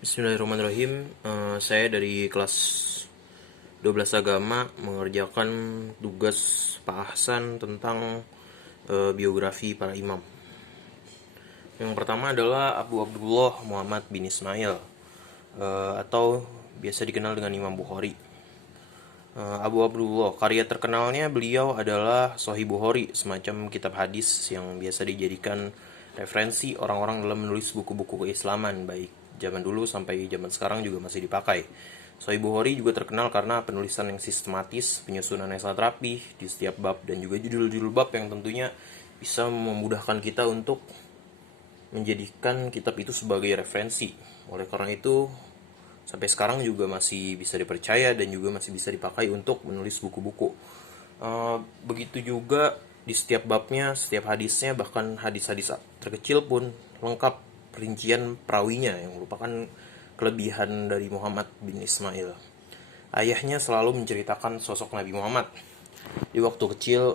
Bismillahirrahmanirrahim. Saya dari kelas 12 agama mengerjakan tugas Pak Ahsan tentang biografi para imam. Yang pertama adalah Abu Abdullah Muhammad bin Ismail, atau biasa dikenal dengan Imam Bukhari. Abu Abdullah, karya terkenalnya beliau adalah Sahih Bukhari, semacam kitab hadis yang biasa dijadikan referensi orang-orang dalam menulis buku-buku keislaman, baik zaman dulu sampai zaman sekarang juga masih dipakai. Sahih Bukhari juga terkenal karena penulisan yang sistematis, penyusunan yang sangat rapi di setiap bab, dan juga judul-judul bab yang tentunya bisa memudahkan kita untuk menjadikan kitab itu sebagai referensi. Oleh karena itu, sampai sekarang juga masih bisa dipercaya dan juga masih bisa dipakai untuk menulis buku-buku. Begitu juga di setiap babnya, setiap hadisnya, bahkan hadis-hadis terkecil pun lengkap perincian perawinya yang merupakan kelebihan dari Muhammad bin Ismail. Ayahnya selalu menceritakan sosok Nabi Muhammad. Di waktu kecil,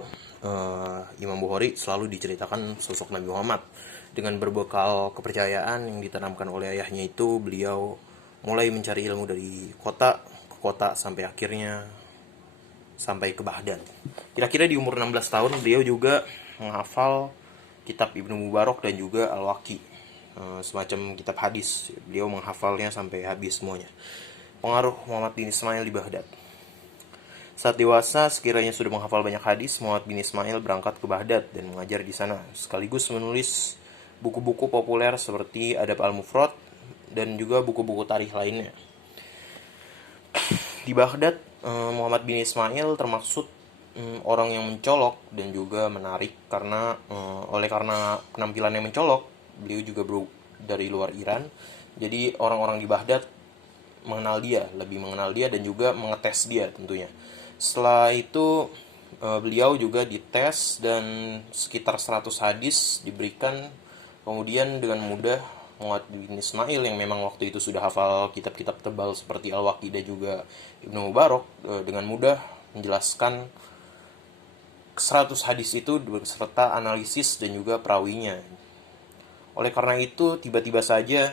Imam Bukhari selalu diceritakan sosok Nabi Muhammad. Dengan berbekal kepercayaan yang ditanamkan oleh ayahnya itu, beliau mulai mencari ilmu dari kota ke kota sampai akhirnya sampai ke Baghdad. Kira-kira di umur 16 tahun beliau juga menghafal kitab Ibnu Mubarak dan juga Al-Waqi, semacam kitab hadis. Beliau menghafalnya sampai habis semuanya. Pengaruh Muhammad bin Ismail di Baghdad. Saat dewasa, sekiranya sudah menghafal banyak hadis, Muhammad bin Ismail berangkat ke Baghdad dan mengajar di sana, sekaligus menulis buku-buku populer seperti Adab Al-Mufrad dan juga buku-buku tarikh lainnya. Di Baghdad, Muhammad bin Ismail termasuk orang yang mencolok dan juga menarik karena penampilan yang mencolok. Beliau juga dari luar Iran. Jadi orang-orang di Baghdad lebih mengenal dia dan juga mengetes dia tentunya. Setelah itu beliau juga dites dan sekitar 100 hadis diberikan. Kemudian dengan mudah Muhammad bin Ismail yang memang waktu itu sudah hafal kitab-kitab tebal seperti Al-Waqi dan juga Ibnu Mubarak, dengan mudah menjelaskan 100 hadis itu beserta analisis dan juga perawinya. Oleh karena itu, tiba-tiba saja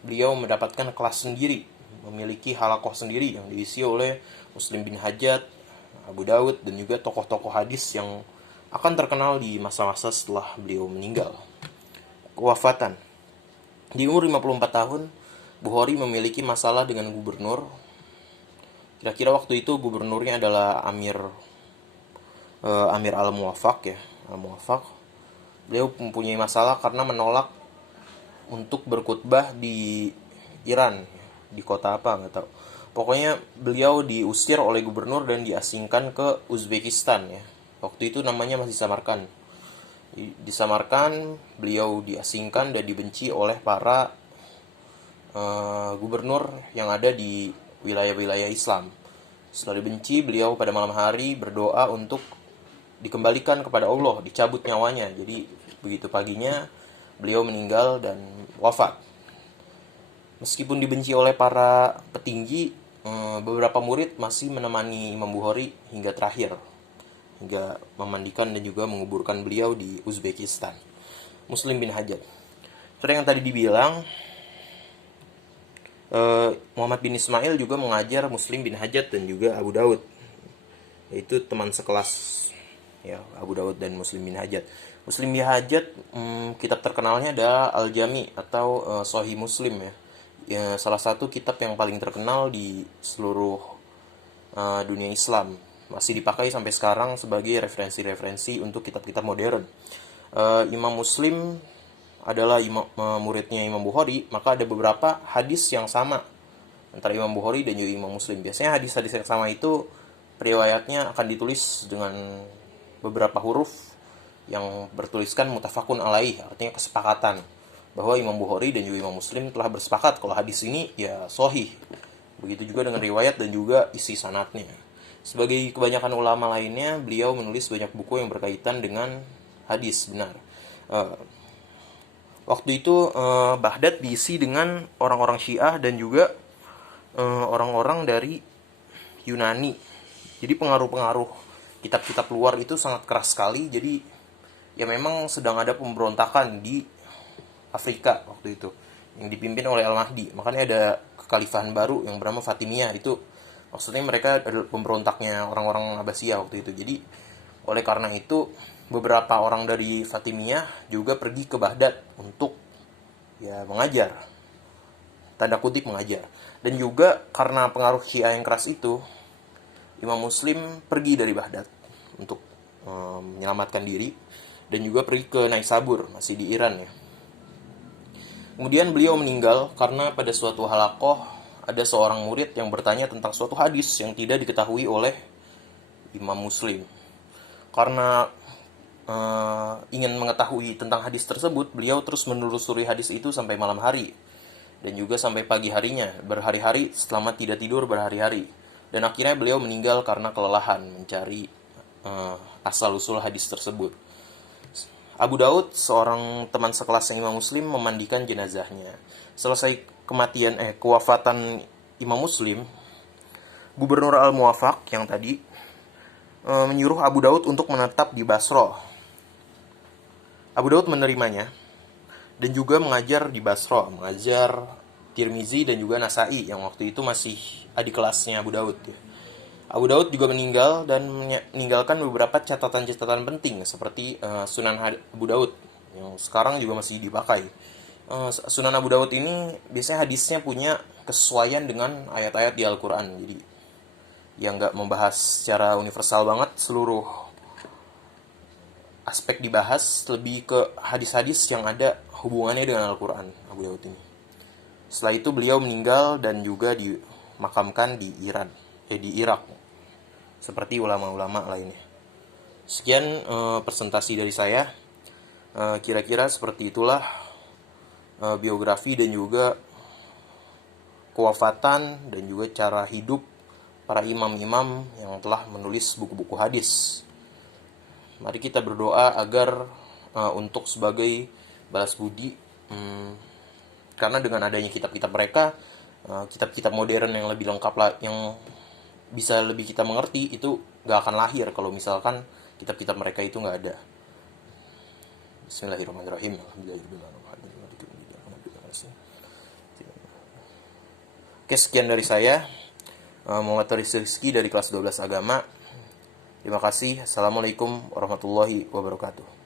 beliau mendapatkan kelas sendiri, memiliki halakoh sendiri yang diisi oleh Muslim bin Hajjaj, Abu Dawud, dan juga tokoh-tokoh hadis yang akan terkenal di masa-masa setelah beliau meninggal. Kewafatan. Di umur 54 tahun, Bukhari memiliki masalah dengan gubernur. Kira-kira waktu itu gubernurnya adalah Amir Al-Muwaffaq ya, Al-Muwaffaq. Beliau mempunyai masalah karena menolak untuk berkhutbah di Iran, di kota apa nggak tahu. Pokoknya beliau diusir oleh gubernur dan diasingkan ke Uzbekistan ya. Waktu itu namanya masih Samarkand. Di Samarkand beliau diasingkan dan dibenci oleh para gubernur yang ada di wilayah-wilayah Islam. Setelah dibenci, beliau pada malam hari berdoa untuk dikembalikan kepada Allah, dicabut nyawanya. Jadi begitu paginya beliau meninggal dan wafat. Meskipun dibenci oleh para petinggi, beberapa murid masih menemani Imam Bukhari hingga terakhir, hingga memandikan dan juga menguburkan beliau di Uzbekistan. Muslim bin Hajjaj. Seperti yang tadi dibilang, Muhammad bin Ismail juga mengajar Muslim bin Hajjaj dan juga Abu Dawud, yaitu teman sekelas ya, Abu Dawud dan Muslim bin Hajjaj. Muslim bin Hajjaj, kitab terkenalnya adalah Al-Jami atau Sahih Muslim ya. Ya, salah satu kitab yang paling terkenal di seluruh dunia Islam, masih dipakai sampai sekarang sebagai referensi-referensi untuk kitab-kitab modern. Imam Muslim adalah muridnya Imam Bukhari, maka ada beberapa hadis yang sama antara Imam Bukhari dan juga Imam Muslim. Biasanya hadis-hadis yang sama itu riwayatnya akan ditulis dengan beberapa huruf yang bertuliskan mutafakun alaih, artinya kesepakatan bahwa Imam Bukhari dan juga Imam Muslim telah bersepakat kalau hadis ini ya sahih. Begitu juga dengan riwayat dan juga isi sanadnya. Sebagai kebanyakan ulama lainnya, beliau menulis banyak buku yang berkaitan dengan hadis benar. Waktu itu Baghdad diisi dengan orang-orang Syiah dan juga orang-orang dari Yunani. Jadi pengaruh-pengaruh kitab-kitab luar itu sangat keras sekali. Jadi ya memang sedang ada pemberontakan di Afrika waktu itu. yang dipimpin oleh Al-Mahdi. Makanya ada kekhalifahan baru yang bernama Fatimiyah. Itu maksudnya mereka adalah pemberontaknya orang-orang Abbasiyah waktu itu. Jadi oleh karena itu beberapa orang dari Fatimiyah juga pergi ke Baghdad untuk ya mengajar, tanda kutip mengajar. Dan juga karena pengaruh Syiah yang keras itu, Imam Muslim pergi dari Baghdad untuk menyelamatkan diri, dan juga pergi ke Naisabur, masih di Iran ya. Kemudian beliau meninggal karena pada suatu halakoh ada seorang murid yang bertanya tentang suatu hadis yang tidak diketahui oleh Imam Muslim. Karena ingin mengetahui tentang hadis tersebut, beliau terus menelusuri hadis itu sampai malam hari dan juga sampai pagi harinya, berhari-hari selama tidak tidur berhari-hari. Dan akhirnya beliau meninggal karena kelelahan mencari asal-usul hadis tersebut. Abu Daud, seorang teman sekelasnya Imam Muslim, memandikan jenazahnya. Selesai kewafatan Imam Muslim, Gubernur Al-Muwafaq yang tadi menyuruh Abu Daud untuk menetap di Basra. Abu Daud menerimanya dan juga mengajar di Basra, mengajar Tirmizi dan juga Nasai yang waktu itu masih adik kelasnya Abu Daud ya. Abu Daud juga meninggal dan meninggalkan beberapa catatan-catatan penting seperti Sunan Abu Daud yang sekarang juga masih dipakai. Sunan Abu Daud ini biasanya hadisnya punya kesesuaian dengan ayat-ayat di Al-Quran. Jadi yang nggak membahas secara universal banget seluruh aspek dibahas, lebih ke hadis-hadis yang ada hubungannya dengan Al-Quran, Abu Daud ini. Setelah itu beliau meninggal dan juga dimakamkan di Irak, seperti ulama-ulama lainnya. Sekian presentasi dari saya. Kira-kira seperti itulah biografi dan juga kewafatan dan juga cara hidup para imam-imam yang telah menulis buku-buku hadis. Mari kita berdoa agar untuk sebagai balas budi, karena dengan adanya kitab-kitab mereka, kitab-kitab modern yang lebih lengkap lah, yang bisa lebih kita mengerti, itu gak akan lahir kalau misalkan kitab-kitab mereka itu gak ada. Bismillahirrahmanirrahim. Oke, sekian dari saya. Muhammad Rizky dari kelas 12 agama. Terima kasih. Assalamualaikum warahmatullahi wabarakatuh.